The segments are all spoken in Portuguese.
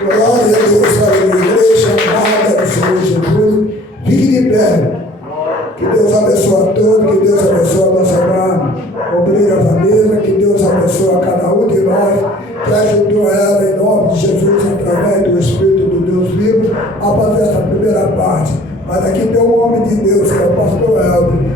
Glória a Deus, aleluia. Igreja amada do Senhor Jesus, fique de pé. Que Deus abençoe a todos, que Deus abençoe a nossa irmã obreira Vanessa, que Deus abençoe a cada um de nós, que ajudou ela em nome de Jesus, através do Espírito do Deus vivo, a fazer essa primeira parte. Mas aqui tem um homem de Deus, que é o pastor Helder,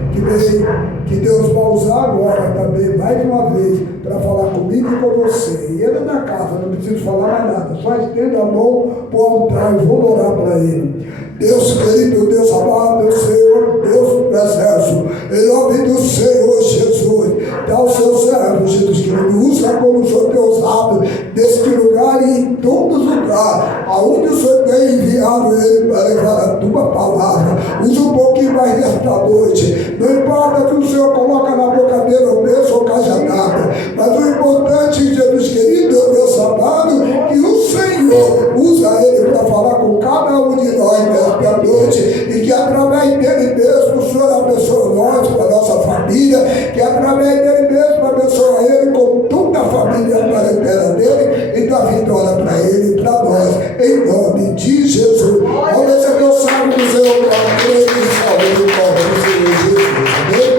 que Deus vai usar agora também, mais uma vez, para falar comigo e com você. E ele é da casa, não preciso falar mais nada, só estenda a mão para o altar e vou orar para ele. Deus querido, Deus amado, Deus Senhor, Deus do exército, em nome do Senhor Jesus, dá o seu servo, Jesus querido, usa como o Senhor tem usado deste lugar e em todos os lugares, aonde o Senhor tem enviado ele para levar a tua palavra. Usa um pouquinho mais nesta noite, não importa que o Senhor coloca na boca dele ou bênção ou cajanada, mas o importante, Jesus querido, Deus amado, que o Senhor usa ele para falar com cada um de nós nesta noite, e que através dele mesmo o Senhor abençoe nós, com a nossa família, que através dele mesmo abençoe ele com toda a família parenteira dele, e dá vitória para ele e para nós, em nome de Jesus. Vamos ver se Deus sabe do Senhor, para ele e salve do nome do Senhor Jesus. Amém?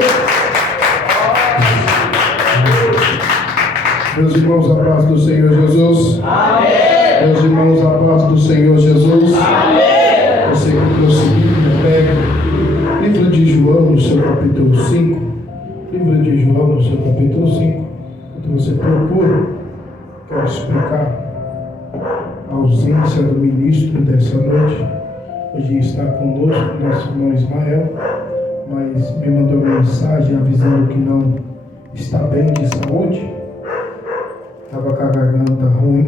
Meus irmãos, a paz do Senhor Jesus. Amém. Meus irmãos, a paz do Senhor Jesus. Amém. Você que trouxe Bíblia, pega livro de João, no seu capítulo 5. Livro de João, no seu capítulo 5. Então você procura, quero explicar a ausência do ministro dessa noite. Hoje está conosco nosso irmão Ismael, mas me mandou mensagem avisando que não está bem de saúde. Estava com a garganta ruim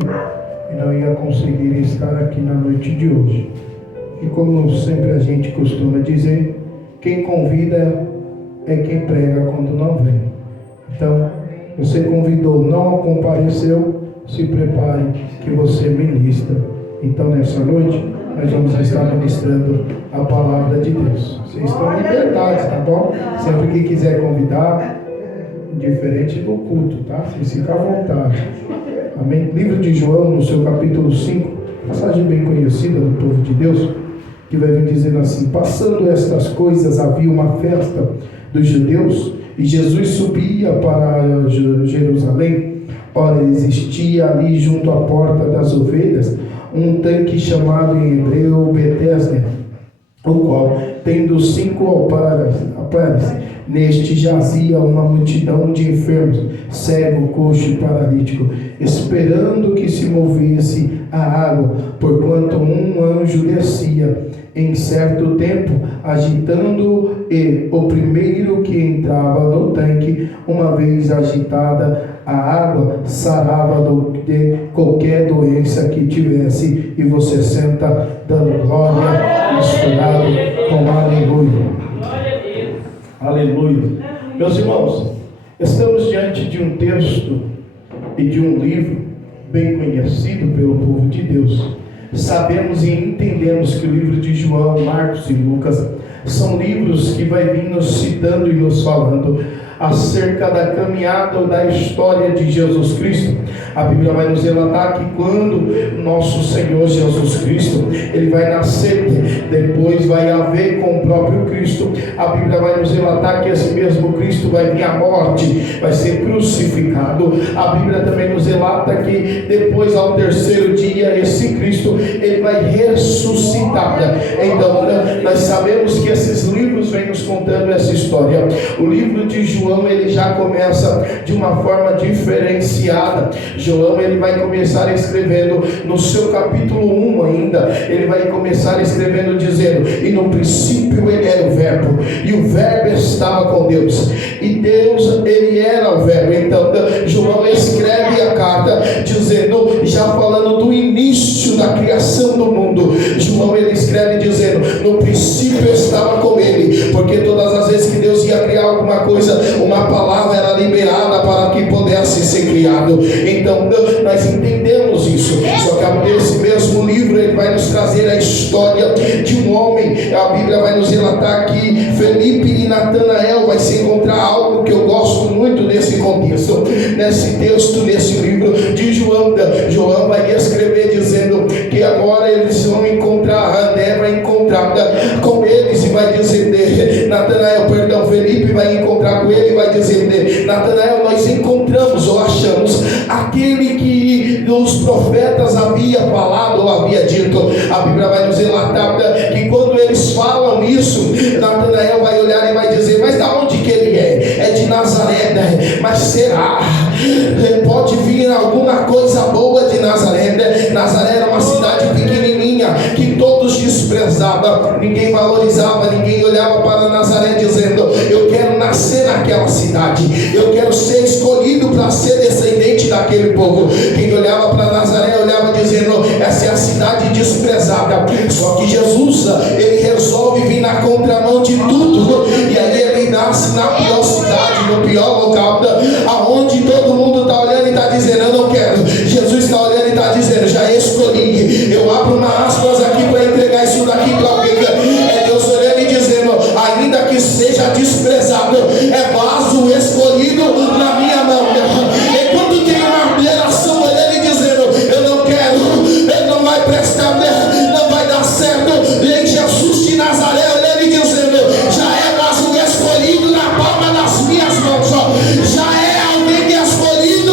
e não ia conseguir estar aqui na noite de hoje. E como sempre a gente costuma dizer, quem convida é quem prega quando não vem. Então, você convidou, não compareceu, se prepare que você ministra. Então, nessa noite, nós vamos estar ministrando a palavra de Deus. Vocês estão em liberdade, tá bom? Sempre que quiser convidar, diferente do culto, tá? Vocês ficam à vontade. Amém? Livro de João, no seu capítulo 5, passagem bem conhecida do povo de Deus, que vai vir dizendo assim: passando estas coisas, havia uma festa dos judeus, e Jesus subia para Jerusalém. Ora, existia ali junto à porta das ovelhas um tanque chamado em hebreu Betesda, o qual, tendo 5 altares, neste jazia uma multidão de enfermos, cego, coxo e paralítico, esperando que se movesse a água, porquanto um anjo descia em certo tempo, agitando, e o primeiro que entrava no tanque, uma vez agitada a água, sarava de qualquer doença que tivesse. E você senta dando glória, misturado com aleluia. Aleluia. Meus irmãos, estamos diante de um texto e de um livro bem conhecido pelo povo de Deus. Sabemos e entendemos que o livro de João, Marcos e Lucas são livros que vai vir nos citando e nos falando acerca da caminhada ou da história de Jesus Cristo. A Bíblia vai nos relatar que quando nosso Senhor Jesus Cristo, ele vai nascer, depois vai haver com o próprio Cristo, a Bíblia vai nos relatar que esse mesmo Cristo vai vir à morte, vai ser crucificado. A Bíblia também nos relata que depois, ao terceiro dia, esse Cristo, ele vai ressuscitar. Então, nós sabemos que esses livros vêm nos contando essa história. O livro de João, ele já começa de uma forma diferenciada. João, ele vai começar escrevendo no seu capítulo 1 ainda, ele vai começar escrevendo dizendo: e no princípio ele era o verbo, e o verbo estava com Deus, e Deus, ele era o verbo. Então João escreve a carta dizendo, já falando do início da criação do mundo. João, ele escreve dizendo: no princípio estava com ele, porque todas as vezes que Deus ia criar alguma coisa, uma palavra era liberada para que pudesse ser criado. Então nós entendemos isso. Só que nesse mesmo livro ele vai nos trazer a história de um homem. A Bíblia vai nos relatar que Felipe e Natanael vai se encontrar algo que eu gosto muito nesse contexto, nesse texto, nesse livro de João. João vai escrever dizendo que agora eles vão encontrar, André vai encontrar com eles e vai dizer, Natanael, perdão, Felipe vai encontrar com ele e vai dizer, Natanael, nós encontramos ou achamos aquele que os profetas havia falado ou havia dito. A Bíblia vai nos relatar que quando eles falam isso, Natanael vai olhar e vai dizer, mas da onde que ele é? É de Nazaré, né? Mas será? Pode vir alguma coisa boa de Nazaré, né? Nazaré era uma cidade pequenininha que todos desprezavam, ninguém valorizava, ninguém olhava para Nazaré dizendo, eu quero nascer naquela cidade, eu quero ser escolhido para ser descendente daquele povo. Quem olhava para Nazaré olhava dizendo, essa é a cidade desprezada. Só que Jesus, ele resolve vir na contramão de tudo, e aí ele nasce na pior cidade, no pior local, aonde todo mundo está olhando e está dizendo, eu não quero. Jesus está olhando e está dizendo, já escolhi. Eu abro uma aspas aqui para entregar isso daqui para alguém. É Deus olhando e dizendo, ainda que seja desprezado, é vaso escolhido na minha mão. Enquanto tem uma geração olhando e dizendo, eu não quero, ele não vai prestar, não vai dar certo. Em Jesus de Nazaré olhando e dizendo, já é vaso escolhido na palma das minhas mãos. Já é alguém escolhido.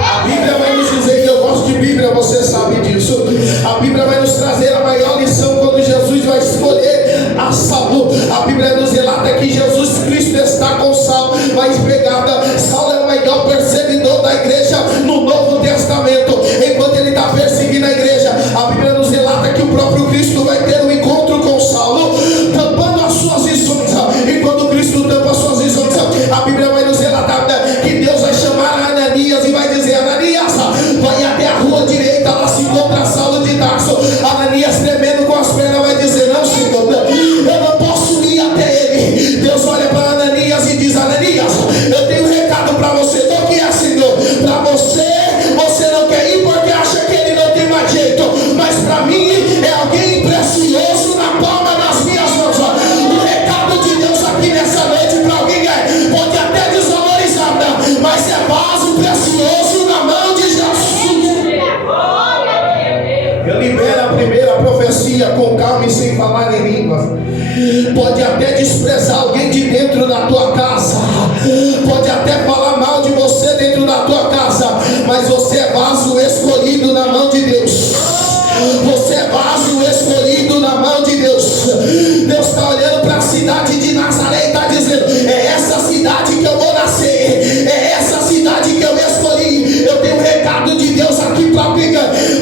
A Bíblia vai nos dizer, que eu gosto de Bíblia, você sabe disso. A Bíblia vai nos trazer a maior lição quando Jesus vai escolher a Saulo. A Bíblia nos relata que Jesus Cristo está com Saulo, mas pegada. Saulo é o maior perseguidor da igreja no Novo Testamento. Enquanto ele está perseguindo a igreja, a Bíblia nos relata que o próprio Cristo vai ter um encontro com Saulo, tampando as suas visões. E quando Cristo tampa as suas visões, a Bíblia vai nos relatar que Deus vai chamar Ananias e vai dizer, Ananias, vai até a rua direita, lá se encontra Saulo de Tarso. Ananias tremendo com as pernas vai dizer, não, Senhor, eu não posso ir até ele. Deus olha para Ananias e diz, Ananias, eu tenho um recado para você. Qual que é, Senhor? Para você, você não quer ir porque acha que ele não tem mais jeito, mas para mim é alguém precioso na palma das minhas mãos. O recado de Deus aqui nessa noite para alguém pode até desvalorizar, mas é vaso precioso na mão de Jesus. Eu libero a primeira profecia com calma e sem falar em línguas. Pode até desprezar alguém de dentro da tua casa, pode até falar mal de você dentro da tua casa, mas você é vaso escolhido na mão de Deus. Você é vaso escolhido na mão de Deus. Deus está olhando para a cidade de Nazaré e está dizendo, é essa cidade que eu vou nascer, é essa cidade que eu escolhi. Eu tenho um recado de Deus aqui para alguém.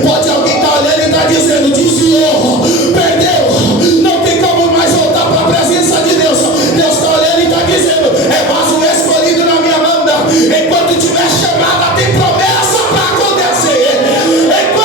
Pode alguém estar olhando e está dizendo, desviou, perdeu, não tem como mais voltar para a presença de Deus. Deus está olhando e está dizendo, é vaso escolhido na minha mão. Enquanto tiver chamada, tem promessa para acontecer. Enquanto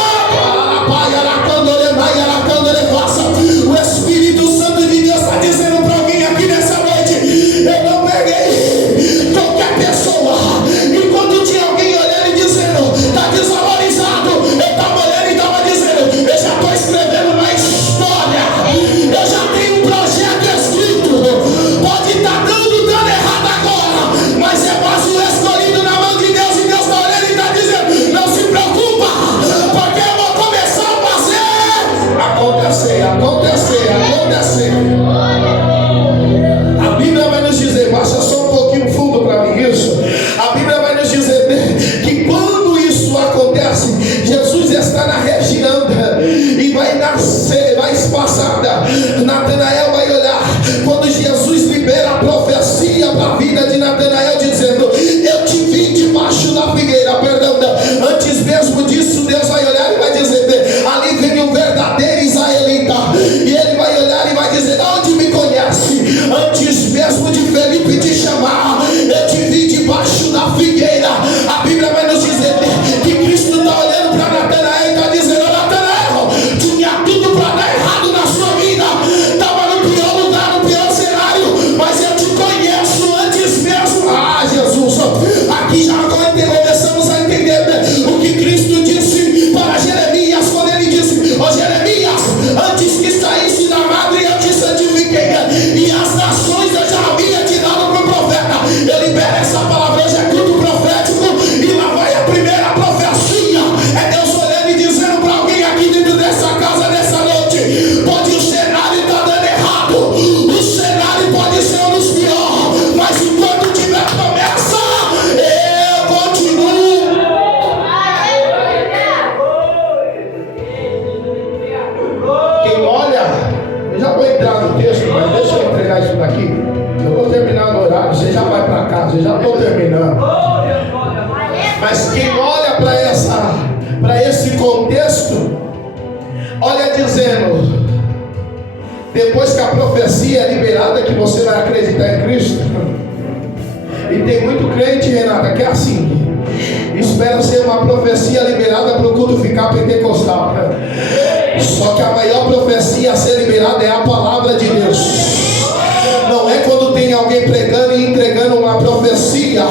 para esse contexto, olha dizendo, depois que a profecia é liberada, que você vai acreditar em Cristo. E tem muito crente, Renata, que é assim, espera ser uma profecia liberada para o culto ficar pentecostal. Só que a maior profecia a ser liberada é a palavra de Deus. Não é quando tem alguém pregando e entregando uma profecia,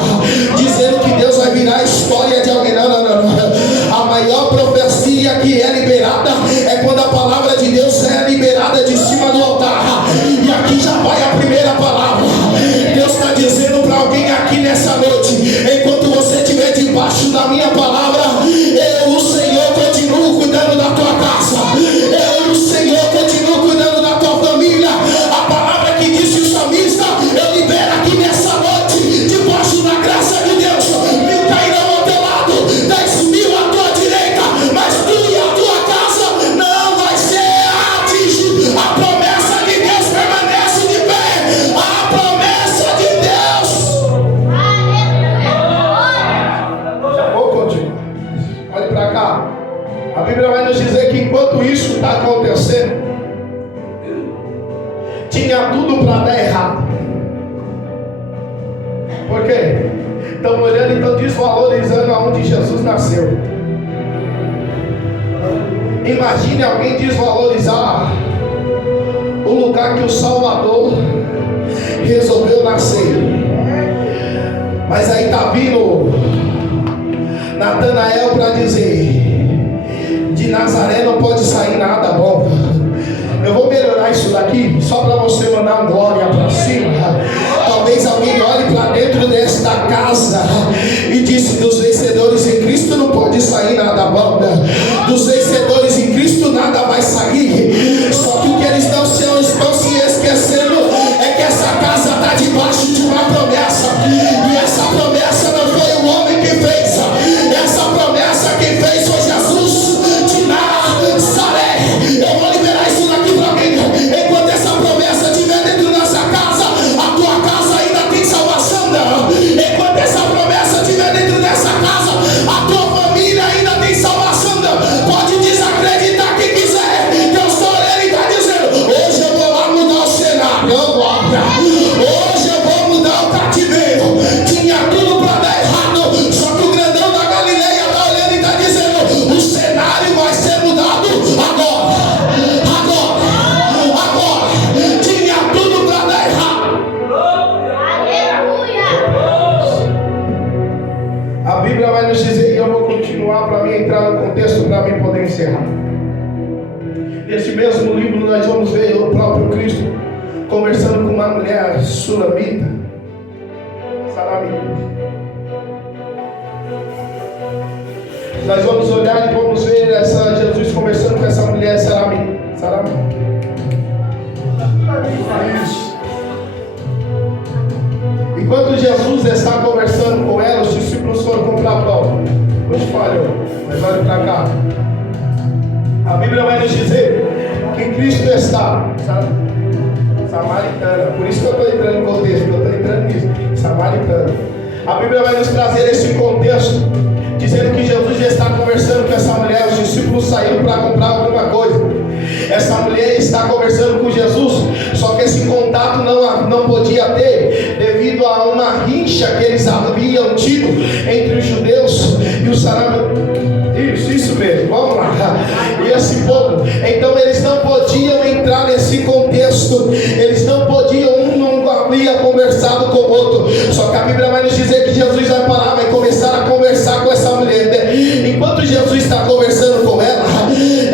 dizendo que Deus vai virar a história de alguém. Não, não, não, não. A maior profecia que é liberada é quando a palavra de Deus é liberada de cima do altar. E aqui já vai a primeira palavra. Deus está dizendo para alguém aqui nessa noite: enquanto você estiver debaixo da minha palavra, eu, o Senhor, continuo cuidando da tua casa. Eu, o Senhor, continuo cuidando da tua família. A palavra que disse o salmista, eu libero aqui nessa noite, debaixo da graça de Deus. 1000 cairão ao teu lado, 10.000 à tua direita, mas tu e a tua casa não vai ser atingido. A promessa de Deus permanece de pé. A promessa de Deus. Já vou continuar. Olhe para cá. A Bíblia vai nos dizer que enquanto isso está acontecendo, tinha tudo para dar errado. Por quê? Estão olhando e estão desvalorizando aonde Jesus nasceu. Imagine alguém desvalorizar o lugar que o Salvador resolveu nascer. Mas aí está vindo Natanael para dizer: de Nazaré não pode sair nada bom. Eu vou melhorar isso daqui, só para você mandar um glória para cima. Talvez alguém olhe para dentro desta casa e disse: dos vencedores em Cristo não pode sair nada bom. Dos vencedores em Cristo nada vai sair. Só que o que eles estão se esquecendo é que essa casa está debaixo de uma promessa. E essa promessa não foi o homem que fez. Essa promessa quem fez foi Jesus de Nazaré. Eu vou liberar isso daqui para alguém. Enquanto essa promessa estiver dentro dessa casa, a tua casa ainda tem salvação. Enquanto essa promessa estiver dentro dessa casa, a tua família ainda tem salvação. Pode desacreditar quem quiser. Deus está olhando e está dizendo: hoje eu vou lá mudar o cenário. Hoje eu vou mudar o cativeiro. Tinha tudo para dar errado, só que o grandão da Galileia está olhando e está dizendo: o cenário vai ser mudado agora. Tinha tudo para dar errado. A Bíblia vai nos dizer, e eu vou continuar para mim entrar no contexto para mim poder encerrar. Nesse mesmo livro nós vamos ver o próprio Cristo conversando com uma mulher sulamita, salamita. Nós vamos olhar e vamos ver Jesus conversando com essa mulher salamita. Isso. Enquanto Jesus está conversando com ela, os discípulos foram comprar pão. Hoje falhou, mas olha para cá. A Bíblia vai nos dizer que Cristo está samaritana. Por isso que eu estou entrando no contexto, eu estou entrando nisso. Samaritana. A Bíblia vai nos trazer esse contexto, dizendo que Jesus já está conversando com essa mulher. Os discípulos saíram para comprar alguma coisa. Essa mulher está conversando com Jesus, só que esse contato não podia ter, devido a uma rincha que eles haviam tido entre os judeus e os samaritanos. Isso mesmo, vamos lá. E esse povo, então eles não podiam entrar nesse contexto, eles não podiam, um não havia conversado com o outro. Só que a Bíblia vai nos dizer que Jesus vai parar, vai começar a conversar com essa mulher. Enquanto Jesus está conversando com ela,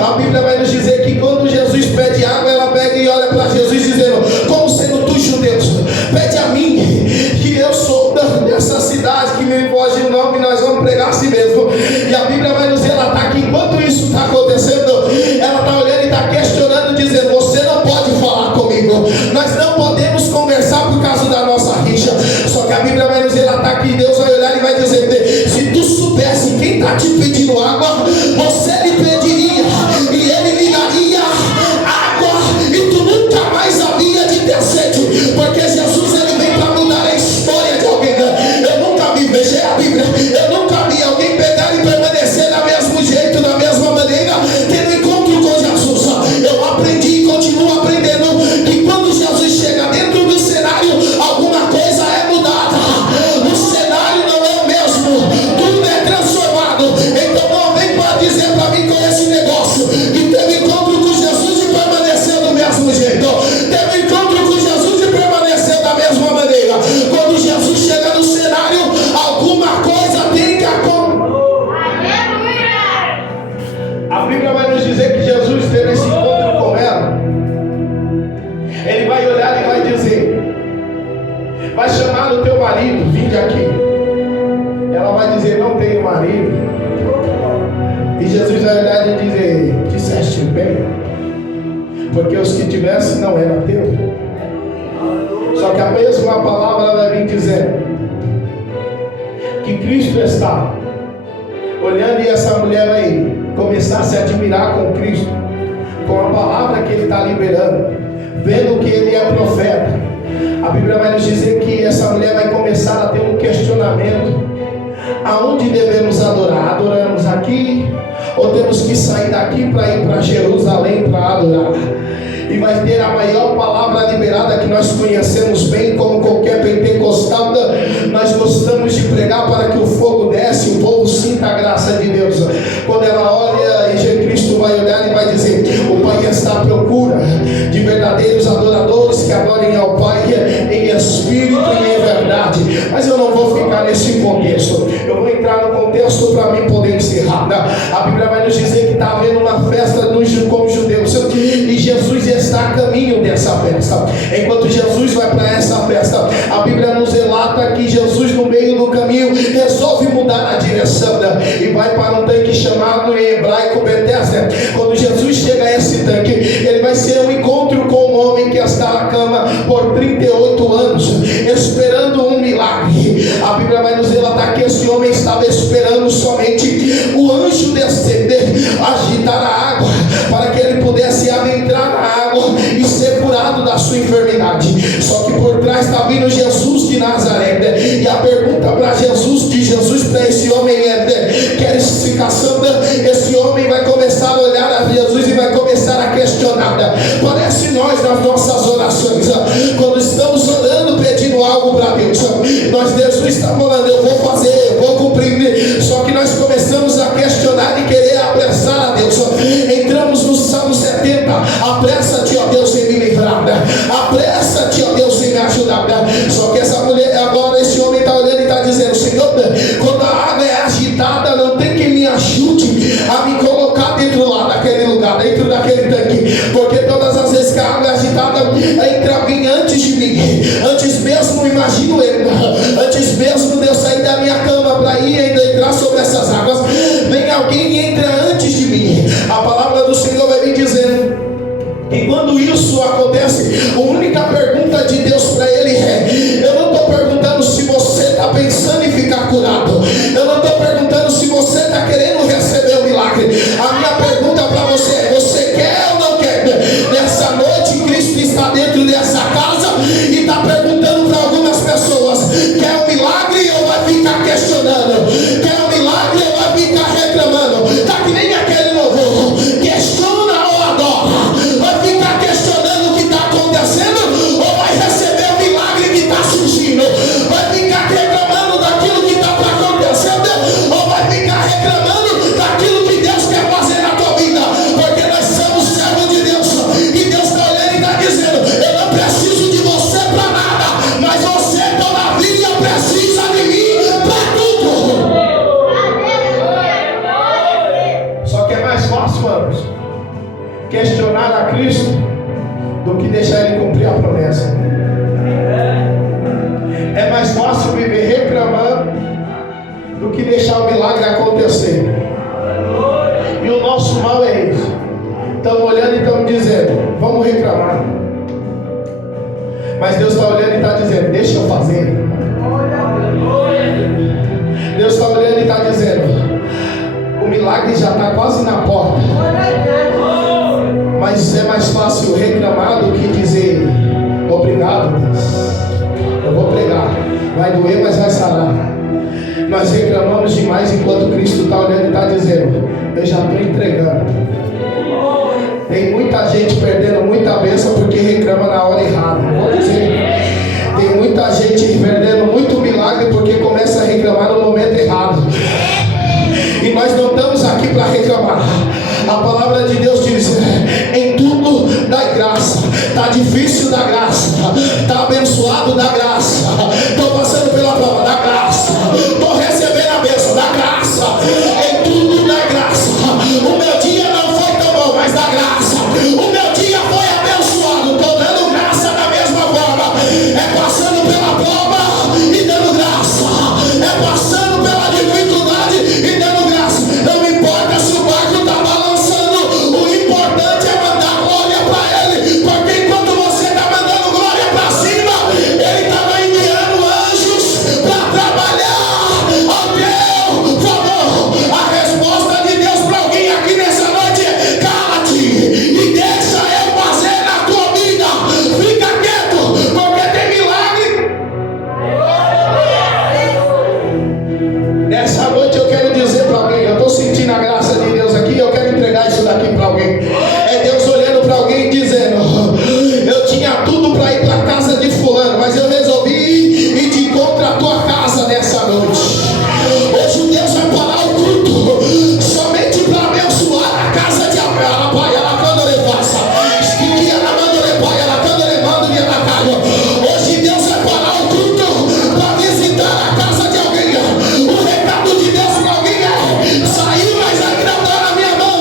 a Bíblia vai nos dizer que quando Jesus pede água, ela pega e olha para Jesus dizendo: como sendo tu judeus, pede a mim, que eu sou dessa cidade, que me foge o nome, nós vamos pregar a si mesmo. E a Bíblia vai nos dizer, ela está aqui, enquanto isso está acontecendo, ela está olhando e está questionando, dizendo: você não pode falar comigo, nós não podemos conversar por causa da nossa rixa. Só que a Bíblia vai nos dizer, ela está aqui, Deus vai olhar e vai dizer: se tu soubesse quem está te pedindo água, você lhe pediria, e ele lhe daria água, e tu nunca mais havia de ter sede. Porque Jesus, ele vem para mudar a história de alguém. Eu nunca vi, veja a Bíblia, eu nunca vi alguém pegar e permanecer do mesmo jeito. Bíblia vai nos dizer que Jesus teve esse encontro com ela. Ele vai olhar e vai dizer: vai chamar o teu marido, vinde aqui. Ela vai dizer: não tenho marido. E Jesus vai olhar e dizer: disseste bem, porque os que tivessem não eram teu. Só que a mesma palavra vai vir dizendo que Cristo está olhando, e essa mulher vai começar a se admirar com Cristo, com a palavra que ele está liberando, vendo que ele é profeta. A Bíblia vai nos dizer que essa mulher vai começar a ter um questionamento: aonde devemos adorar? Adoramos aqui? Ou temos que sair daqui para ir para Jerusalém para adorar? E vai ter a maior palavra liberada que nós conhecemos bem, como qualquer pentecostal. Nós gostamos de pregar para que o fogo desce, o povo sinta a graça de Deus. Quando ela olha, e Jesus Cristo vai olhar e vai dizer: o Pai está à procura de verdadeiros adoradores que adorem ao Pai em espírito e em verdade. Mas eu não vou ficar nesse contexto, eu vou entrar no contexto para mim poder encerrar. A Bíblia vai nos dizer que está havendo uma festa com os judeus, e Jesus está a caminho dessa festa. Enquanto Jesus vai para essa festa, a Bíblia nos relata que Jesus, no meio do caminho, resolve mudar a direção, e vai para um tanque chamado em hebraico Betesda. Quando Jesus chega a esse tanque, ele vai ser um encontro com um homem que está na cama por 38 anos, esperando um milagre. A Bíblia vai nos relatar que esse homem estava esperando somente o anjo descender, agitar a água, para que ele pudesse adentrar na água e ser curado da sua enfermidade. Só que por trás está vindo Jesus de Nazaré, e a pergunta para Jesus para esse homem é: queres ficar santa? Esse homem vai começar a olhar a Jesus e vai começar a questionar. Parece nós nas nossas orações, quando estamos orando pedindo algo para Deus, Jesus está falando: eu vou fazer, eu vou cumprir. Só que nós começamos a questionar e querer apressar a Deus. Entramos no Salmo 70: apressa-te, ó Deus, em me livrar, apressa-te, ó Deus, em me ajudar. Só que essa mulher, agora esse homem está olhando e está dizendo: Senhor, quando a água é agitada, não tem quem me ajude a me colocar dentro lá daquele lugar, dentro daquele tanque, porque todas as vezes que a água é agitada, entra bem antes de mim, antes mesmo, imagino eu, antes mesmo de eu sair da minha cama para ir ainda entrar sobre essas águas, vem alguém e entra antes de mim. A palavra do Senhor vai me dizendo que quando isso acontece, a única pergunta de Deus para ele é: eu não estou perguntando se você está pensando em ficar curado, eu não estou perguntando se você está querendo receber o milagre. A minha pergunta para você é: você quer ou não quer? Nessa noite Cristo está dentro dessa casa e está perguntando para algumas pessoas: quer um milagre ou vai ficar questionando? Quer um milagre ou vai ficar reclamando? Está que nem aquele louvor: questiona ou adora? Vai ficar questionando o que está acontecendo ou vai receber o milagre que está surgindo? Vai ficar reclamando daquilo que está acontecendo ou vai ficar reclamando daquilo que Deus quer fazer na tua vida? Porque nós somos servos de Deus, e Deus está olhando e está dizendo: eu não preciso de você para nada, mas você todavia precisa de mim para tudo. Só que é mais fácil, amados, questionar a Cristo do que deixar Ele cumprir a promessa. É mais fácil viver reclamando do que deixar o milagre acontecer. E o nosso mal é isso. Estamos olhando e estamos dizendo: vamos reclamar. Mas Deus está olhando e está dizendo: deixa eu fazer. Deus está olhando e está dizendo: o milagre já está quase na porta. Mas é mais fácil reclamar do que dizer: obrigado, Deus, eu vou pregar, vai doer, mas vai sarar. Nós reclamamos demais, enquanto Cristo está olhando e está dizendo: eu já estou entregando. Tem muita gente perdendo muita bênção porque reclama na hora errada. Vou dizer, tem muita gente perdendo muito milagre porque começa a reclamar no momento errado. E nós não estamos aqui para reclamar. A palavra de Deus diz: em tudo dá graça. Está difícil, da graça. Está abençoado, da graça. Estou passando pela prova, da graça. Estou recebendo a bênção, da graça. Em tudo dá graça. O meu dia não para alguém. É Deus olhando para alguém e dizendo: eu tinha tudo para ir para a casa de fulano, mas eu resolvi ir de encontro à tua casa nessa noite. Hoje Deus vai parar o culto somente para abençoar a casa de alguém. Hoje Deus vai parar o culto para visitar a casa de alguém. O recado de Deus para alguém é: saiu, mas ainda está na minha mão.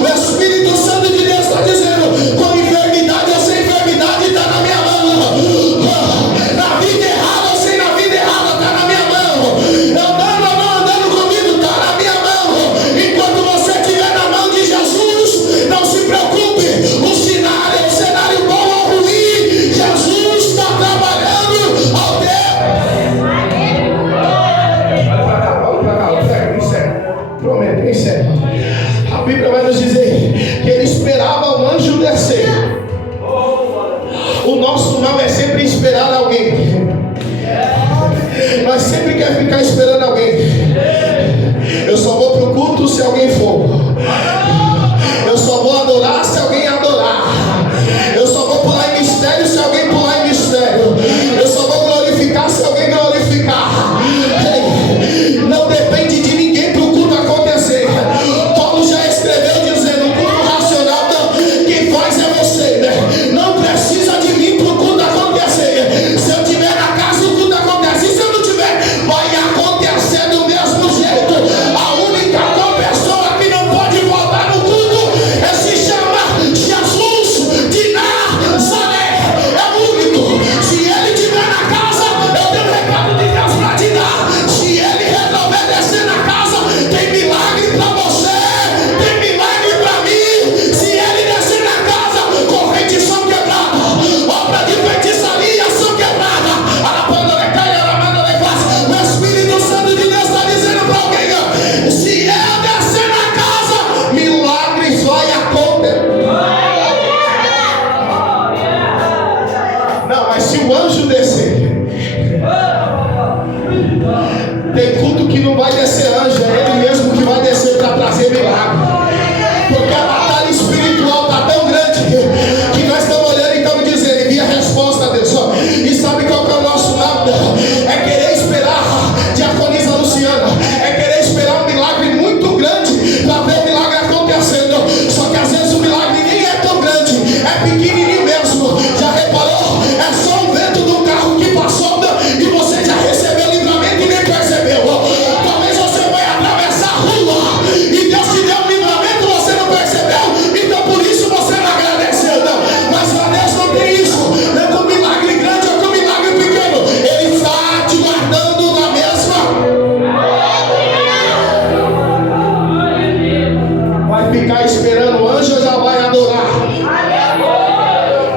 O Espírito Santo de Deus está dizendo: com enfermidade ou sem enfermidade está na minha mão. Na vida errada ou sem na vida errada está na minha mão. Andando ou não andando comigo está na minha mão. Enquanto você estiver na mão de Jesus, não se preocupe. O cenário bom ou ruim, Jesus está trabalhando ao tempo. Olha pra cá, encerra. Prometo, encerra. A Bíblia vai nos dizer que ele esperava o anjo descer. O nosso mal é sempre esperar alguém. Nós sempre quer ficar esperando alguém. Eu só vou pro culto se alguém for. Eu só vou adorar se alguém adorar. Eu só vou pular em mistério se alguém pular em mistério. Eu só vou glorificar se alguém glorificar. Não depende de ninguém para o culto acontecer. Paulo já escreveu dizendo: o culto racional quem faz é você, né? Não precisa de mim para o culto acontecer. Se eu estiver na casa, o culto acontece. Se eu não tiver, vai acontecer do mesmo jeito. A única pessoa que não pode faltar no culto se chama Jesus de Nazaré. É o único. Se ele estiver na casa, eu tenho um recado de Deus para te dar. Se ele resolver descer na casa, tem milagre para você, tem milagre para mim. Se ele descer na casa, correntes são quebradas, obra de feitiçaria são quebradas. O Espírito Santo de Deus está dizendo para alguém: se ele descer na casa, milagres vai acontecer. Não, mas se o anjo descer, tem culto que não vai descer anjo, é ele mesmo que vai descer para trazer milagre. Porque a batalha espiritual está tão grande que nós estamos olhando e estamos dizendo: envia a resposta a Deus. E sabe qual que é o nosso mal? É querer esperar, diaconisa Luciana, é querer esperar um milagre muito grande para ver o milagre acontecendo. Só que às vezes o milagre nem é tão grande, é pequenininho mesmo. Já reparou? É só um vento de um carro que passou e você já recebeu livramento e nem percebeu. Talvez você vai atravessar a rua e Deus te deu um livramento, você não percebeu, então por isso você não agradeceu. Não. Mas para Deus não tem isso. Não é com milagre grande ou com milagre pequeno, Ele está te guardando na mesma. Vai ficar esperando o anjo ou já vai adorar?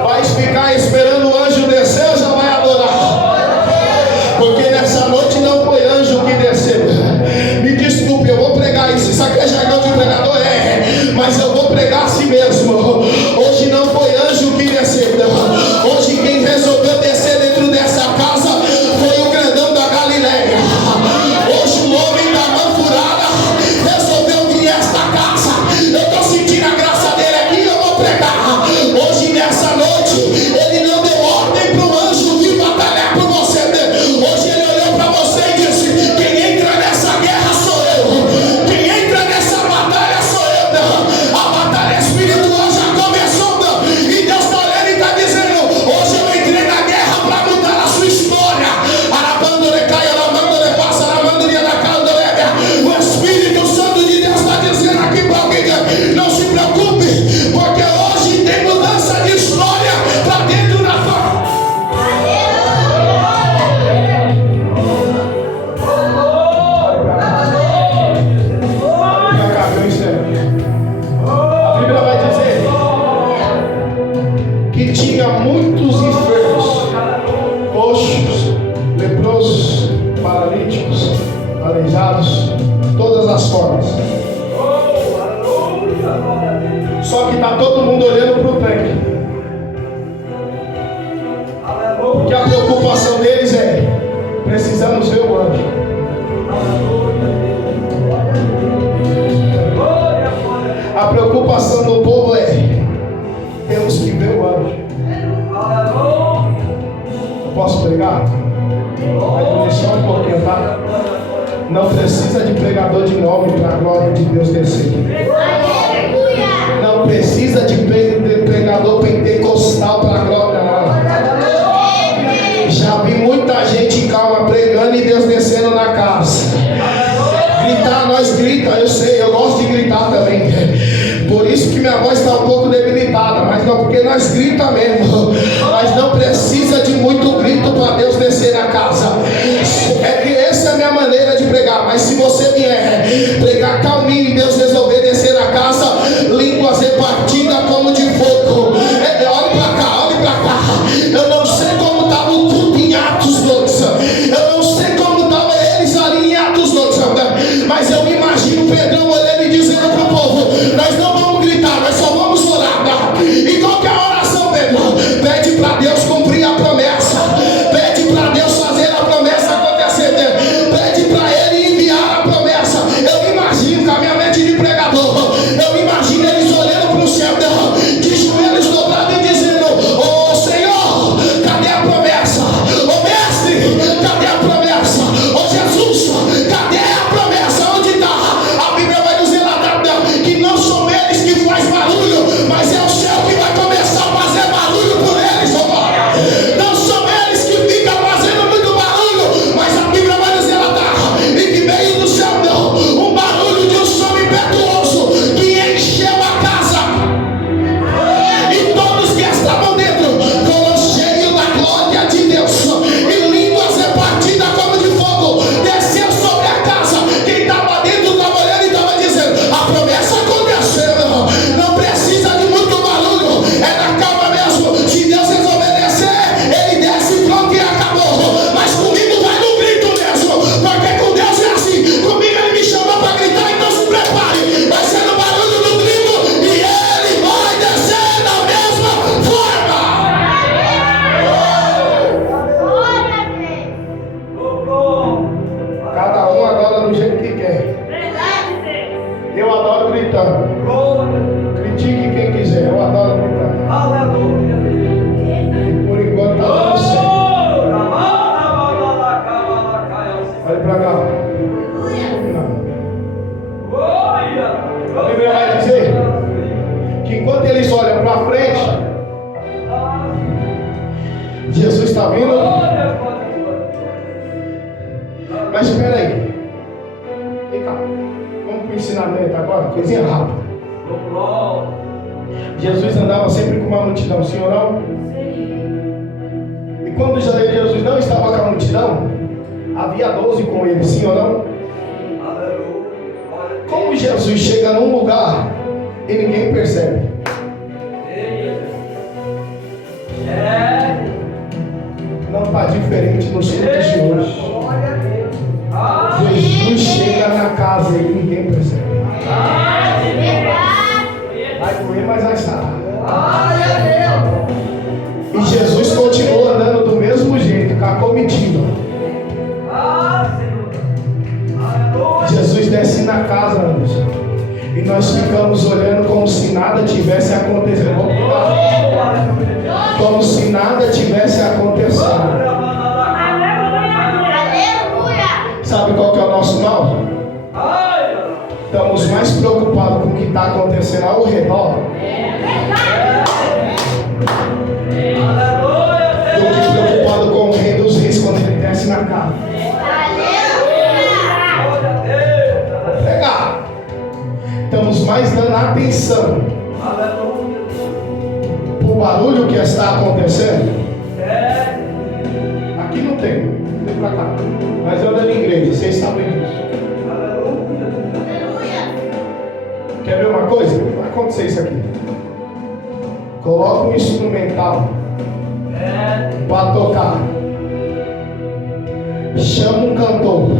Vai ficar esperando o anjo descer ou já vai adorar? Porque nessa noite não foi anjo que desceu. Me desculpe, eu vou pregar isso. Isso aqui é jargão de pregador? É. Mas eu vou pregar assim mesmo. Hoje não foi anjo que desceu. Hoje quem resolveu descer dentro dessa casa foi o grandão da Galileia. Hoje o homem da mão furada resolveu vir a esta casa. Eu estou sentindo a graça dele aqui, eu vou pregar. Hoje nessa noite ele não deu ordem para o anjo vir batalhar por você. Hoje ele olhou para você e disse: quem entra nessa guerra sou eu. Quem entra nessa batalha sou eu. A batalha espiritual já começou. E Deus está olhando e está dizendo: hoje eu entrei na guerra para mudar a sua história. O Espírito Santo de Deus está dizendo aqui para alguém: não se preocupe, porque hoje tem mudança de história para dentro da sua. A Bíblia vai dizer que tinha muitos enfermos, coxos, leprosos, paralíticos, aleijados, todas as formas. Só que está todo mundo olhando para o tanque, porque a preocupação deles é: precisamos ver o anjo. preocupação do povo é: temos que ver o anjo. Eu posso pregar? Mas só um pouquinho, tá? Não precisa de pregador de nome para a glória de Deus descer. Não precisa de pregador pentecostal para a glória, não. Já vi muita gente calma pregando e Deus descendo na casa. Gritar, nós grita, eu sei, eu gosto de gritar também. Por isso que minha voz está um pouco debilitada, mas não porque nós grita mesmo. Mas não precisa de muito grito para Deus descer na casa. É que essa é a minha maneira de pregar. Mas se você vier pregar calminho e Deus resolver descer na casa, línguas repartidas como de fogo. Olhe para cá, olhe para cá. Eu não sei como estava o culto em Atos 2. Eu não sei como estavam eles ali em Atos 2. Mas eu me imagino Pedrão olhando e dizendo para o povo: nós não vamos gritar, nós só vamos orar. E qual que é a oração, Pedro? Pede para Deus cumprir a promessa. Pede para Deus fazer a promessa acontecer. Pede para Ele enviar a promessa. Eu me imagino, com a minha mente de pregador, eu me imagino eles olhando para o céu, de joelhos dobrados e dizendo: ô Senhor, cadê a promessa? Ô Mestre, cadê a promessa? Ô Jesus, cadê a promessa? Onde está? A Bíblia vai dizer lá que não são eles que fazem barulho, mas é o céu que vai começar a fazer barulho por eles, ó glória. Não são eles que ficam fazendo muito barulho, mas a Bíblia vai dizer lá e que veio do céu um barulho de um som impetuoso que encheu a casa, e todos que estavam dentro foram cheios da glória de Deus, e línguas repartidas como de fogo desceu sobre a casa. Quem estava dentro estava olhando e estava dizendo: a promessa aconteceu. Não precisa de muito barulho, é na calma mesmo. Se Deus resolver descer, Ele desce, pronto, e acabou. Mas comigo vai no grito mesmo, porque com Deus é assim. Comigo Ele me chamou para gritar, então se prepare. Vai ser no barulho do grito e Ele vai descer da mesma forma. Cada um adora do jeito que quer. Eu adoro gritando. Critique quem quiser, eu adoro gritando. E por enquanto está dando certo. Olha para cá. A Bíblia vai dizer que enquanto eles olham para frente, Jesus está vindo. Mas espera aí. Vem cá. Vamos para o ensinamento agora, coisinha rápida. Jesus andava sempre com uma multidão, sim ou não? E quando Jesus não estava com a multidão, havia 12 com ele, sim ou não? Como Jesus chega num lugar e ninguém percebe? Não está diferente nos cultos de hoje. Jesus chega na casa e ninguém percebe. Vai doer, mas vai sarar. E Jesus continua andando do mesmo jeito, com a comitiva. Jesus desce na casa, Anderson, e nós ficamos olhando como se nada tivesse acontecendo. Como se nada tivesse acontecendo. Sabe qual que é o nosso mal? Estamos mais preocupados com o que está acontecendo ao redor do que preocupados com o Rei dos Reis quando ele desce na casa. Vou pegar. Estamos mais dando atenção para o barulho que está acontecendo. Aqui não tem. Vem para cá. Mas eu ando na igreja, vocês sabem disso. Quer ver uma coisa? Vai acontecer isso aqui. Coloca um instrumental para tocar. Chama um cantor.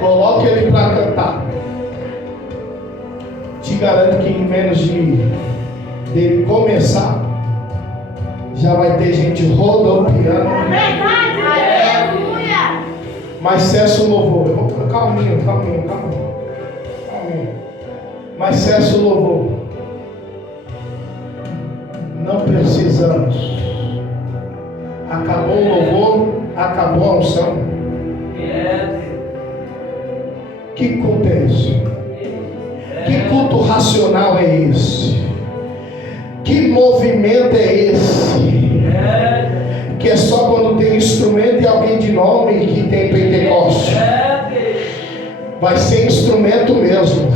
Coloca ele para cantar. Te garanto que em menos dele começar, já vai ter gente rodopiando. Mas cessa o louvor. Calminho. Mas cessa o louvor. Não precisamos. Acabou o louvor, acabou a unção. Que culto é esse? Que culto racional é esse? Que movimento é esse? Que é só quando tem instrumento e alguém de nome que tem Pentecostes. Vai ser instrumento mesmo.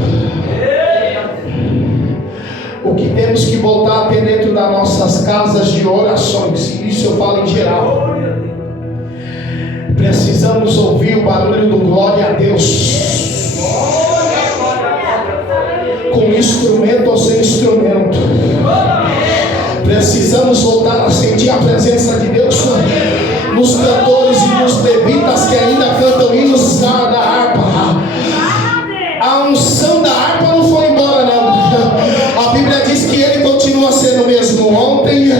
O que temos que voltar a ter dentro das nossas casas de orações, isso eu falo em geral. Precisamos ouvir o barulho do glória a Deus, com instrumento ou sem instrumento. Precisamos voltar a sentir a presença de Deus nos cantores e nos levitas que ainda cantam hinos da harpa. A unção da harpa não foi embora, não. A Bíblia diz que ele continua sendo o mesmo ontem,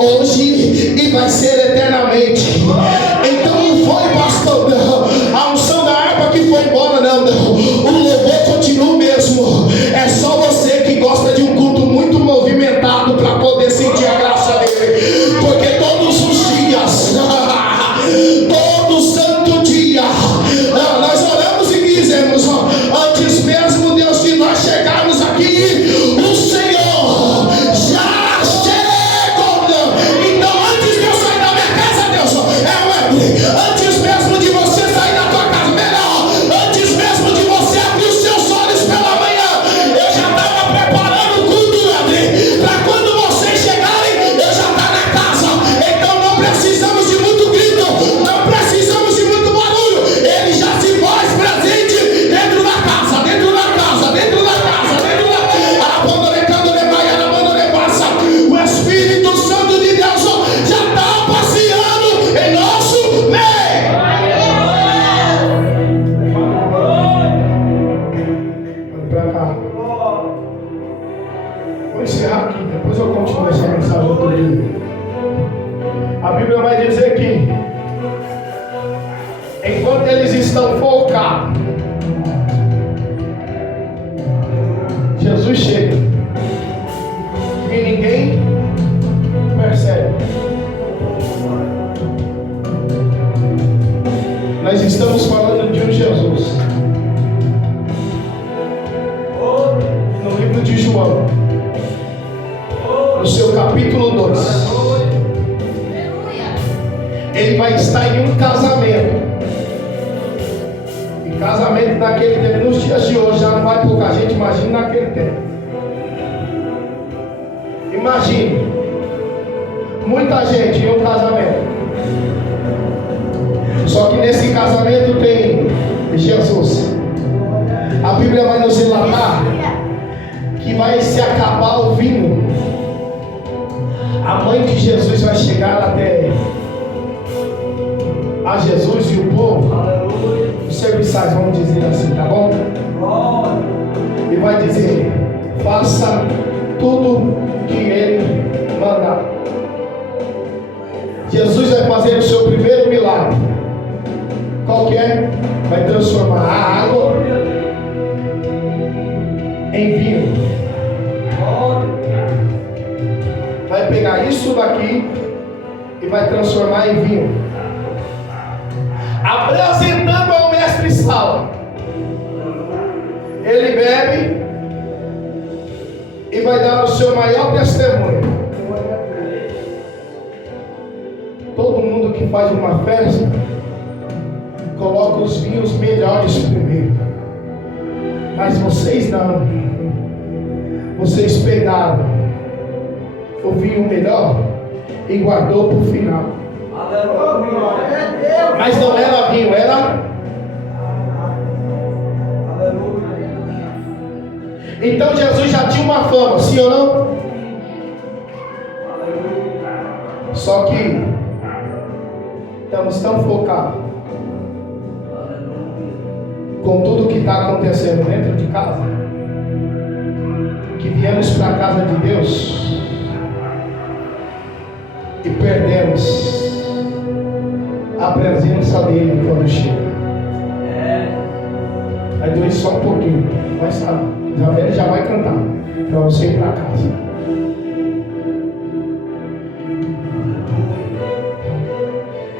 hoje e vai ser eternamente. Então não foi, pastor, não. A unção da harpa que foi embora, não. O louvor continua o mesmo. É só você que gosta de um culto muito movimentado para poder sentir a graça dele. Porque todos os dias, todo santo dia, nós oramos e dizemos, antes mesmo, Deus, de nós chegarmos aqui, o Senhor já chegou. Então, antes de eu sair da minha casa, Deus, antes mesmo de você sair da tua casa, melhor, antes mesmo de você abrir os seus olhos pela manhã, eu já estava preparando o culto, para quando vocês chegarem, eu já estou na casa. Então não precisamos de muito grito, não precisamos de muito barulho, ele já se faz presente dentro da casa, dentro da casa, dentro da casa, dentro da casa. O Espírito Santo de Deus já está passeando em nosso meio. Olha para cá. Vou encerrar aqui, depois eu continuo essa mensagem outro dia. A Bíblia vai dizer que enquanto eles estão focados, Jesus chega e ninguém percebe. Nós estamos falando de um Jesus. No livro de João, no seu capítulo 2, ele vai estar em um casamento. E casamento naquele tempo, nos dias de hoje já não vai pouca gente, imagina naquele tempo. Imagine, muita gente em um casamento. Só que nesse casamento tem Jesus. A Bíblia vai nos relatar que vai se acabar o vinho. A mãe de Jesus vai chegar até a Jesus e o povo, os serviçais, vamos dizer assim, tá bom? E vai dizer: faça tudo que ele mandar. Jesus vai fazer o seu primeiro milagre. Qual que é? Vai transformar a água em vinho. Vai pegar isso daqui e vai transformar em vinho, apresentando ao mestre sal. Ele bebe e vai dar o seu maior testemunho. Todo mundo que faz uma festa coloca os vinhos melhores primeiro, mas vocês não. Vocês pegaram o vinho melhor e guardou para o final. Mas não era vinho, era. Então Jesus já tinha uma fama, sim ou não? Só que estamos tão focados com tudo que está acontecendo dentro de casa, que viemos para a casa de Deus e perdemos a presença dele quando chega. Vai doer só um pouquinho, mas sabe. Ele já vai cantar para você ir para casa.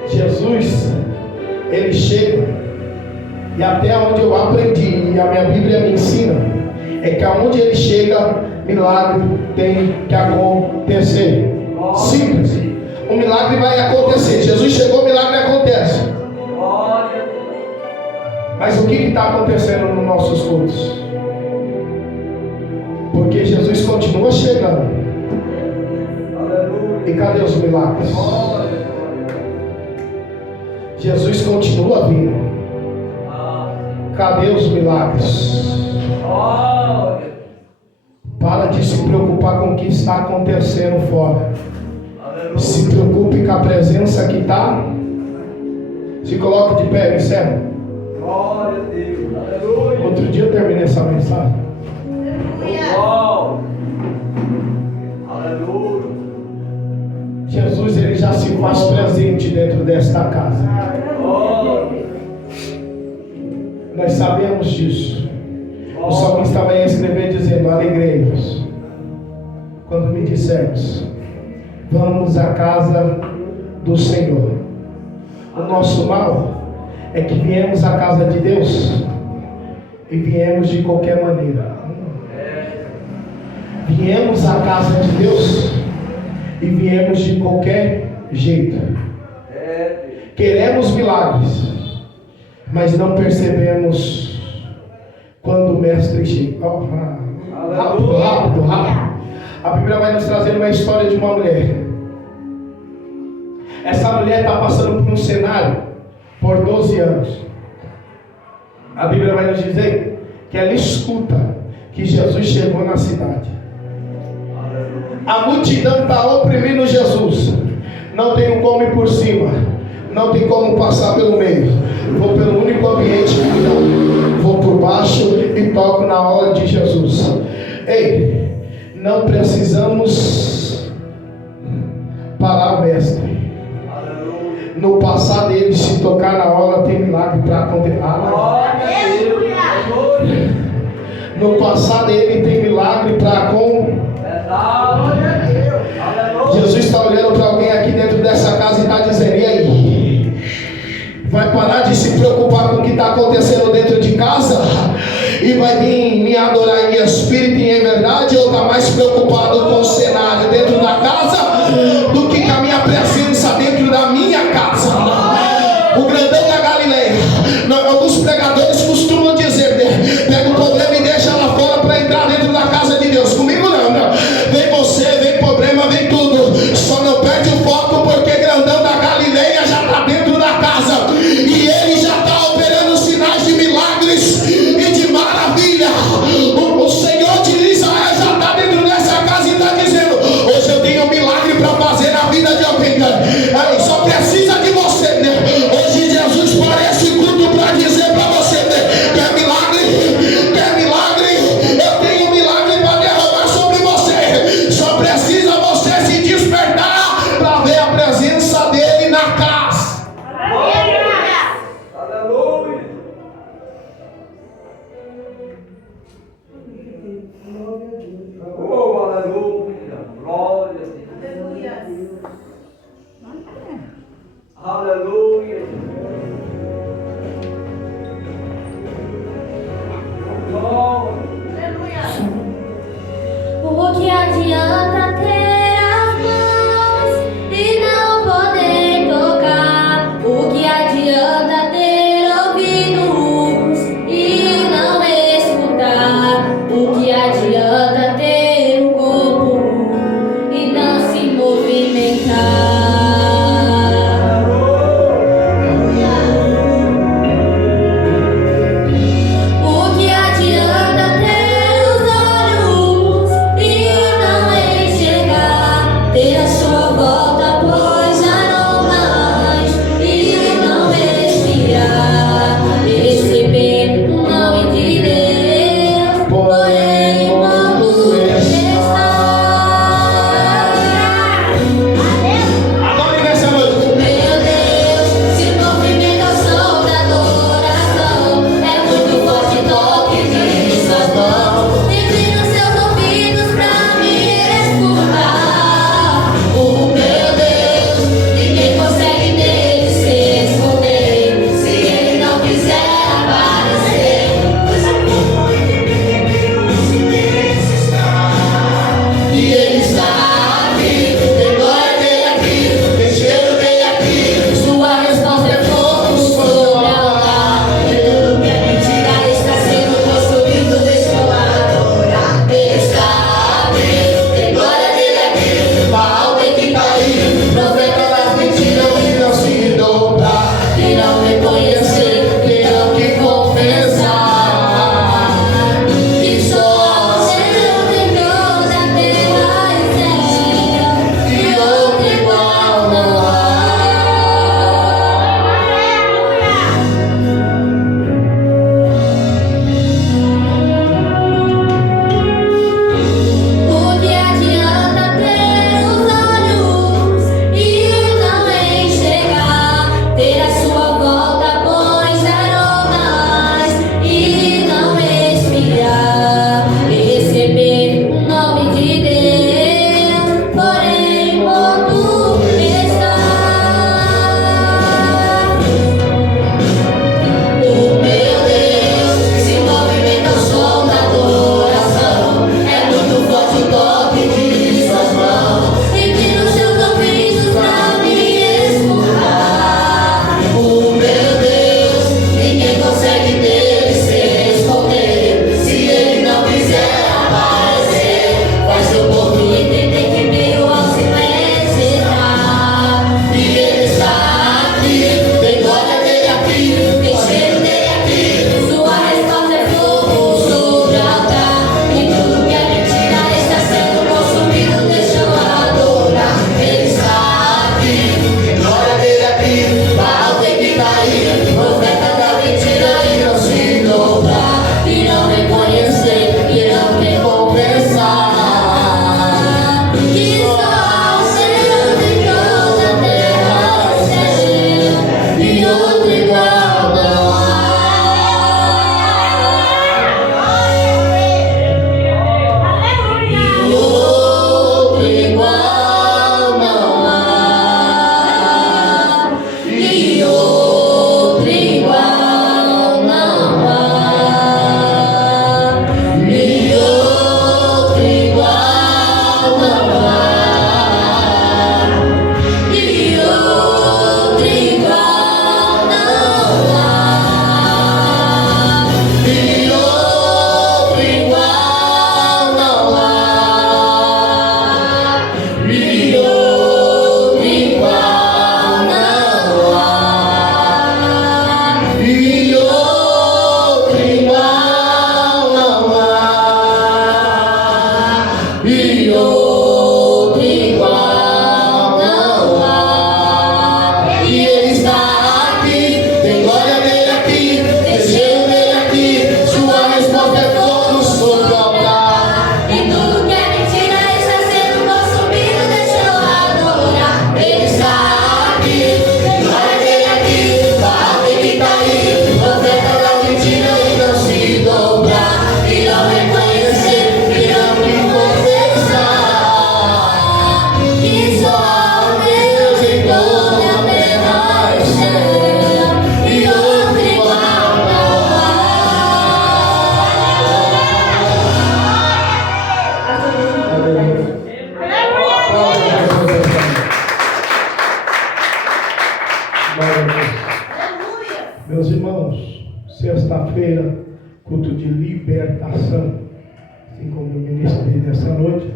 Jesus, ele chega, e até onde eu aprendi, e a minha Bíblia me ensina, é que aonde ele chega, milagre tem que acontecer. Simples. O milagre vai acontecer. Jesus chegou, o milagre acontece. Mas o que está acontecendo nos nossos cultos? Porque Jesus continua chegando. E cadê os milagres? Jesus continua vindo. Cadê os milagres? Para de se preocupar com o que está acontecendo fora. Se preocupe com a presença que está. Se coloque de pé, encerra. Outro dia eu terminei essa mensagem. Jesus, ele já se faz presente dentro desta casa. Nós sabemos disso. O salmista vai escrever dizendo: alegrei-vos quando me dissermos, vamos à casa do Senhor. O nosso mal é que viemos à casa de Deus e viemos de qualquer maneira. Viemos à casa de Deus e viemos de qualquer jeito. Queremos milagres, mas não percebemos quando o mestre chega. Rápido. A Bíblia vai nos trazer uma história de uma mulher. Essa mulher está passando por um cenário por 12 anos. A Bíblia vai nos dizer que ela escuta que Jesus chegou na cidade. A multidão está oprimindo Jesus. Não tem como ir por cima, não tem como passar pelo meio. Vou pelo único ambiente que me dá. Vou por baixo e toco na hora de Jesus. Ei, não precisamos parar o mestre. No passar dele, se tocar na hora, tem milagre para acontecer. No passar dele, tem milagre para acontecer. Jesus está olhando para alguém aqui dentro dessa casa e está dizendo: e aí? Vai parar de se preocupar com o que está acontecendo dentro de casa e vai vir me adorar em espírito e em verdade, ou está mais preocupado com o cenário dentro da casa do que com a minha presença dentro da minha casa? O grandão da Galileia. Alguns pregadores costumam dizer: pega o problema e deixa lá fora para entrar dentro da casa de Deus. Comigo não. Vem você, vem problema, vem tudo. Só não perde o foco, porque grandão da Galileia já está dentro da casa e ele já está operando sinais de milagres e de maravilha. O Senhor de Israel já está dentro dessa casa e está dizendo: hoje eu tenho um milagre segunda-feira, culto de libertação. Assim como eu ministrei nessa noite,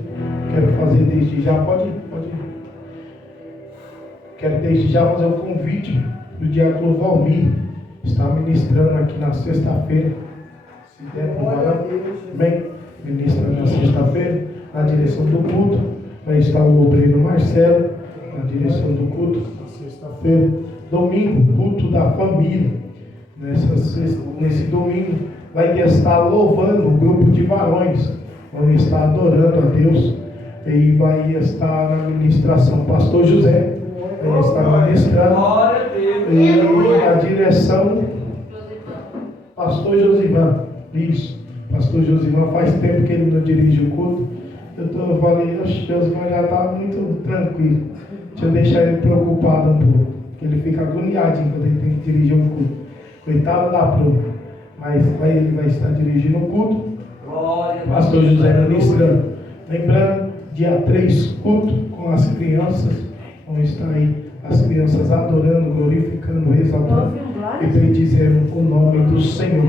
quero fazer desde já, pode. Quero desde já fazer o convite do diácono Valmir, está ministrando aqui na sexta-feira. Se der para bem, ministra na sexta-feira, na direção do culto. Vai estar o obreiro Marcelo, na direção do culto, na sexta-feira. Domingo, culto da família. Nesse domingo, vai estar louvando o grupo de varões. Vão estar adorando a Deus. E vai estar na ministração Pastor José. Vai estar ministrando. E a direção Pastor Josivan. Isso. Pastor Josivan faz tempo que ele não dirige o culto. Eu falei, Josivan já está muito tranquilo. Deixa eu deixar ele preocupado um pouco. Porque ele fica agoniadinho quando ele tem que dirigir um culto. Coitado da prova. Mas ele vai estar dirigindo o culto. Pastor José ministrando. Lembrando, dia 3, culto com as crianças. Vão estar aí as crianças adorando, glorificando, exaltando e bendizendo o nome do Senhor.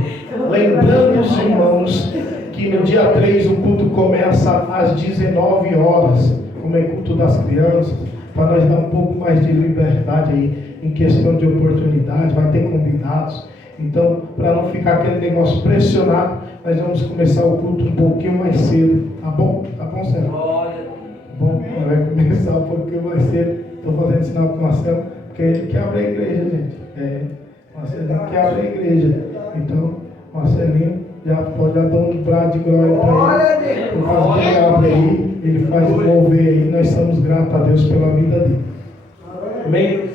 Lembrando os irmãos que no dia 3 o culto começa às 19 horas, como é culto das crianças, para nós dar um pouco mais de liberdade aí em questão de oportunidade, vai ter convidados. Então, para não ficar aquele negócio pressionado, nós vamos começar o culto um pouquinho mais cedo, tá bom? Tá bom, Sérgio? Bom, vai começar um pouquinho mais cedo. Estou fazendo sinal com o Marcelo, porque ele que abre a igreja, gente. Marcelinho que abre a igreja. Então, Marcelinho já pode dar um brado de glória para ele. Por causa que ele abre aí, ele faz mover aí. Nós somos gratos a Deus pela vida dele. Amém?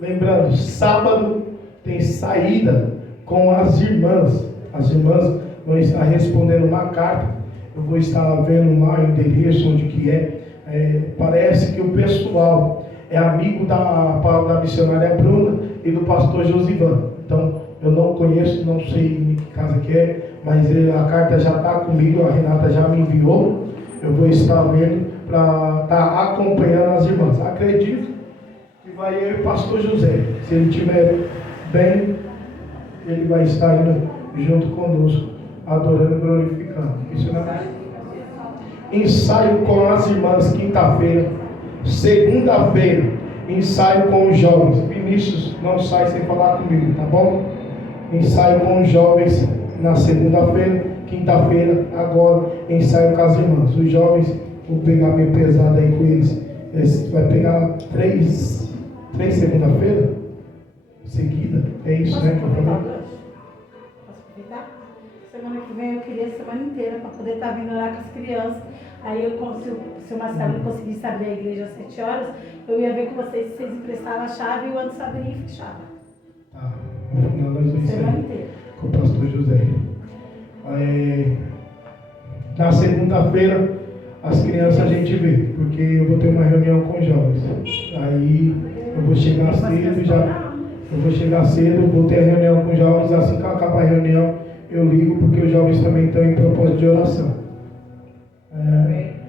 Lembrando, sábado tem saída com as irmãs. As irmãs vão estar respondendo uma carta. Eu vou estar vendo lá o endereço, onde que é. Parece que o pessoal é amigo da missionária Bruna e do pastor Josivan. Então, eu não conheço, não sei em que casa que é, mas a carta já está comigo, a Renata já me enviou. Eu vou estar vendo para estar acompanhando as irmãs. Acredito que vai eu e o pastor José. Se ele estiver bem, ele vai estar indo junto conosco, adorando e glorificando. Isso não é? Ensaio com as irmãs, quinta-feira. Segunda-feira, ensaio com os jovens. Vinícius, não sai sem falar comigo, tá bom? Ensaio com os jovens na segunda-feira. Quinta-feira, agora, ensaio com as irmãs. Os jovens, vou pegar bem pesado aí com eles. Vai pegar três segunda-feira? Seguida? É isso, né? Que eu falei? Posso aproveitar? Semana que vem eu queria a semana inteira para poder estar vindo lá com as crianças. Aí se o Marcelo não conseguisse abrir a igreja às 7 horas, eu ia ver com vocês se vocês emprestavam a chave e o Anderson abria e fechava. Tá. No final nós vamos Semana inteira. Com o pastor José. Na segunda-feira as crianças a gente vê, porque eu vou ter uma reunião com os jovens. Aí eu vou chegar cedo já. Eu vou chegar cedo, vou ter a reunião com os jovens. Assim que acabar a reunião, eu ligo, porque os jovens também estão em propósito de oração.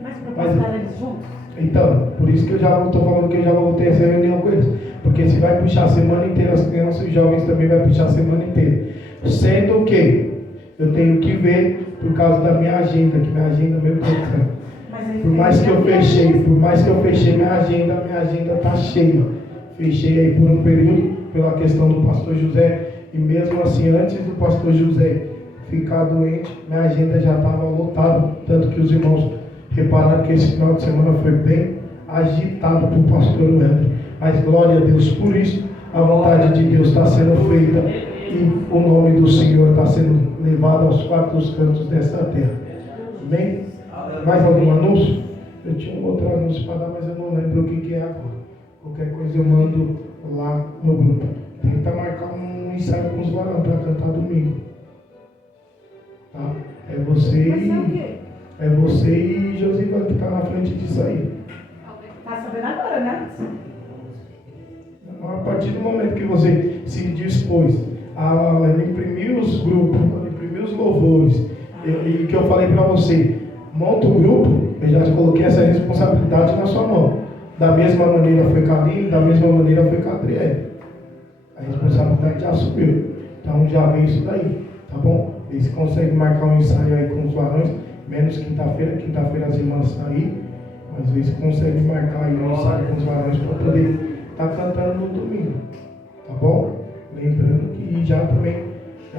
Mas propósito eles juntos? Então, por isso que eu já estou falando que eu já vou ter essa reunião com eles. Porque se vai puxar a semana inteira as crianças, os jovens também vai puxar a semana inteira. Sendo que eu tenho que ver por causa da minha agenda, que minha agenda, meu Deus do céu. Por mais que eu fechei minha agenda está cheia. Fechei aí por um período, pela questão do pastor José, e mesmo assim, antes do pastor José ficar doente, minha agenda já estava lotada, tanto que os irmãos repararam que esse final de semana foi bem agitado para o pastor Wender. Mas glória a Deus por isso, a vontade de Deus está sendo feita e o nome do Senhor está sendo levado aos quatro cantos desta terra. Amém? Mais algum anúncio? Eu tinha um outro anúncio para dar, mas eu não lembro o que é agora. Qualquer coisa eu mando lá no grupo. Tenta marcar um ensaio com os varões para cantar domingo. Tá? É você e Josivan que está na frente disso aí. Tá sabendo agora, né? A partir do momento que você se dispôs a imprimir os grupos, a imprimir os louvores, e que eu falei para você, monta o grupo, eu já te coloquei essa responsabilidade na sua mão. Da mesma maneira foi com a Aline, da mesma maneira foi com a Adriele. A responsabilidade já subiu. Então já vê isso daí, tá bom? Eles conseguem marcar um ensaio aí com os varões, menos quinta-feira as irmãs estão aí, mas às vezes conseguem marcar aí um ensaio com os varões para poder estar cantando no domingo, tá bom? Lembrando que já também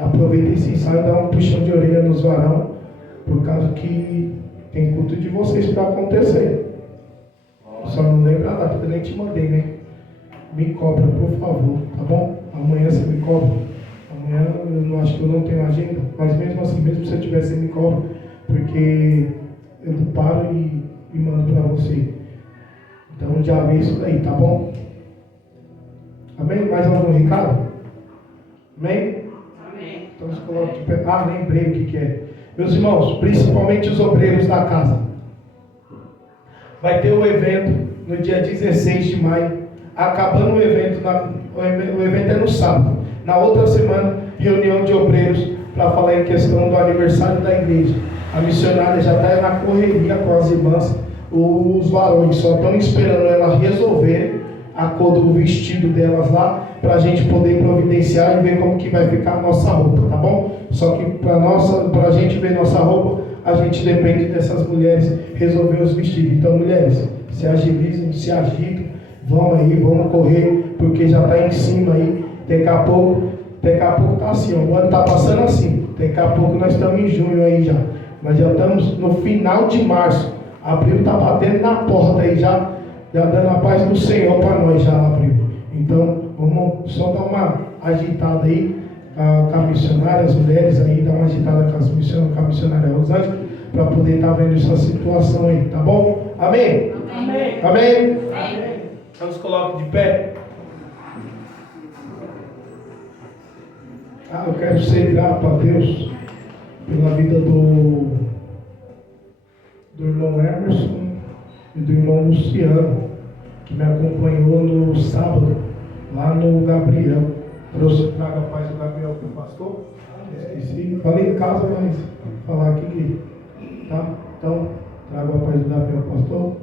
aproveita esse ensaio e dá um puxão de orelha nos varão, por causa que tem culto de vocês para acontecer. Só não lembro a data, eu nem te mandei, né? Me cobra, por favor, tá bom? Amanhã você me cobra. Amanhã eu não acho que eu não tenho agenda, mas mesmo assim, mesmo se eu tiver, você me cobra, porque eu paro e mando para você. Então já vê isso daí, tá bom? Amém? Mais algum recado? Amém? Amém. Então se coloca de pé. Ah, lembrei o que é. Meus irmãos, principalmente os obreiros da casa. Vai ter um evento no dia 16 de maio. Acabando o evento, o evento é no sábado. Na outra semana, reunião de obreiros para falar em questão do aniversário da igreja. A missionária já está na correria com as irmãs. Os varões só estão esperando ela resolver a cor do vestido delas lá, para a gente poder providenciar e ver como que vai ficar a nossa roupa, tá bom? Só que para a gente ver nossa roupa, a gente depende dessas mulheres resolver os vestidos. Então, mulheres, se agilizem, se agitem, vão aí, vamos correr, porque já está em cima aí. Daqui a pouco tá assim, ó, o ano está passando assim. Daqui a pouco nós estamos em junho aí já. Nós já estamos no final de março. Abril está batendo na porta aí já dando a paz do Senhor para nós já, abril. Então, vamos só dar uma agitada aí com a missionária, as mulheres aí, dar uma agitada com a missionária Rosângela, para poder estar vendo essa situação aí, tá bom? Amém? Amém. Amém? Amém. Então nos coloque de pé. Eu quero ser grato a Deus pela vida do irmão Emerson e do irmão Luciano, que me acompanhou no sábado, lá no Gabriel. Trouxe traga a paz do Gabriel para o pastor. Esqueci. Falei em casa, mas falar aqui, tá? Então, traga a paz do Gabriel para o pastor.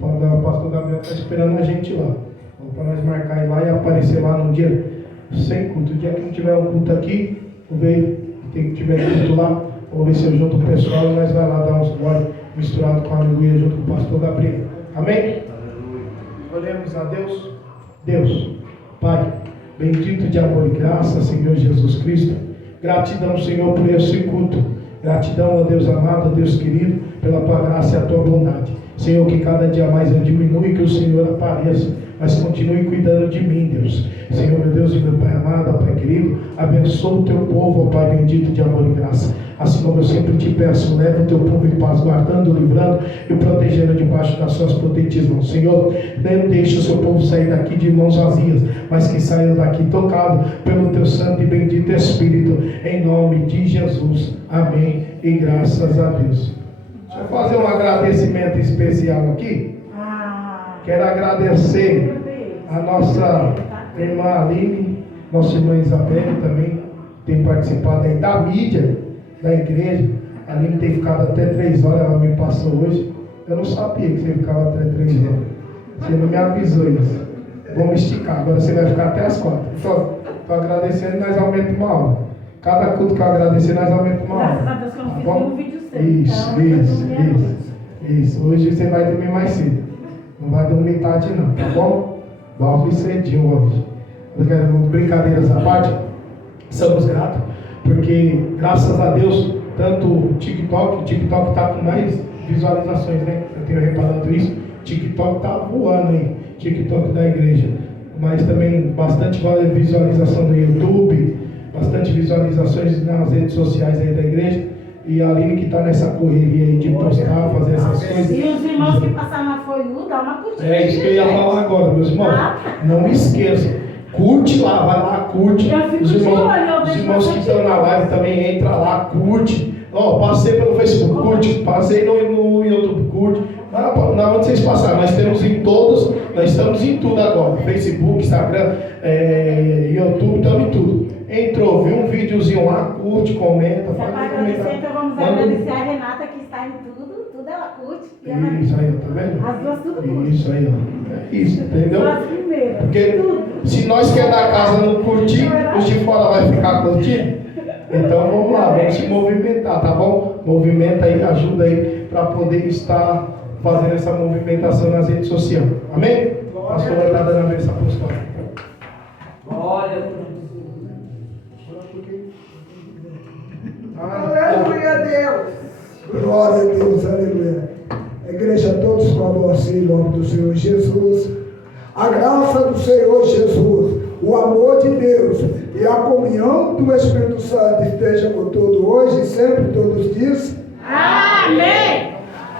O pastor Gabriel está esperando a gente lá. Então, para nós marcar lá e aparecer lá no dia sem culto. O dia que não tiver um culto aqui, vou ver que tiver culto lá, vamos ver se eu junto o pessoal e nós vai lá dar uns glórias misturado com a aleluia junto com o pastor Gabriel. Amém? Oremos a Deus. Deus, Pai, bendito de amor e graça, Senhor Jesus Cristo. Gratidão, Senhor, por esse culto. Gratidão, ó Deus amado, ó Deus querido, pela tua graça e a tua bondade. Senhor, que cada dia mais eu diminua e que o Senhor apareça, mas continue cuidando de mim, Deus. Senhor, meu Deus e meu Pai amado, Pai querido, abençoa o teu povo, ó Pai bendito de amor e graça. Assim como eu sempre te peço, leva o teu povo em paz, guardando, livrando e protegendo debaixo das suas potentes mãos. Senhor, não deixe o seu povo sair daqui de mãos vazias, mas que saiam daqui tocado pelo teu santo e bendito Espírito, em nome de Jesus. Amém. E graças a Deus. Deixa eu fazer um agradecimento especial aqui. Quero agradecer a nossa irmã Aline, nossa irmã Isabel também tem participado aí da mídia da igreja. A Aline tem ficado até 3 horas, ela me passou hoje. Eu não sabia que você ficava até 3 horas. Você não me avisou isso. Vamos esticar, agora você vai ficar até as 4. Então, estou agradecendo, nós aumentamos uma hora. Cada culto que eu agradecer, nós aumentamos uma hora. Graças a Deus que eu não fiz Bom? nenhum vídeo seu. Isso. Hoje você vai dormir mais cedo. Não vai dormir tarde não, tá bom? Dorme cedinho hoje. Eu quero, brincadeiras à parte, somos gratos, porque graças a Deus, tanto o TikTok está com mais visualizações, né? Eu tenho reparado isso. TikTok está voando aí, TikTok da igreja. Mas também bastante visualização no YouTube, bastante visualizações nas redes sociais aí da igreja. E a Aline que está nessa correria aí de postar, fazer essas coisas. E os irmãos que passaram na Foiú, dá uma curtida. É isso que eu ia falar agora, meus irmãos. Não esqueçam. Curte lá, vai lá, curte. Os irmãos que estão na live também, entra lá, curte. Passei pelo Facebook, curte. Passei no YouTube, curte. Na onde vocês passaram, nós temos em todos, nós estamos em tudo agora. Facebook, Instagram, YouTube, estamos em tudo. Entrou, viu um videozinho lá, curte, comenta. Para agradecer, então vamos agradecer a Renata que está em tudo ela curte. E ela... Isso aí, ó, tá vendo? As duas tudo curte. Isso aí, ó. É isso, entendeu? Só as primeiras. Porque Tudo. se nós que é da casa não curtir, os de fora vai ficar curtindo. Então vamos lá, vamos se movimentar, tá bom? Movimenta aí, ajuda aí para poder estar fazendo essa movimentação nas redes sociais. Amém? O pastor vai estar dando a bênção apostólica. Glória. Aleluia a Deus. Glória a Deus, aleluia. A igreja, todos com a voz assim, em nome do Senhor Jesus. A graça do Senhor Jesus, o amor de Deus e a comunhão do Espírito Santo esteja com todos hoje e sempre, todos os dias. Amém.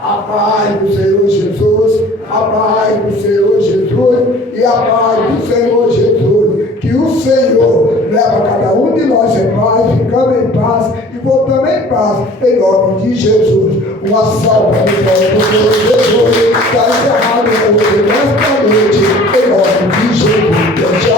A paz do Senhor Jesus, a paz do Senhor Jesus e a paz do Senhor Jesus. Que o Senhor leva cada um de nós em paz, ficando em paz e voltando em paz, em nome de Jesus. Uma salva de palmas do Senhor Jesus. Está encerrado hoje, nesta noite, em nome de Jesus.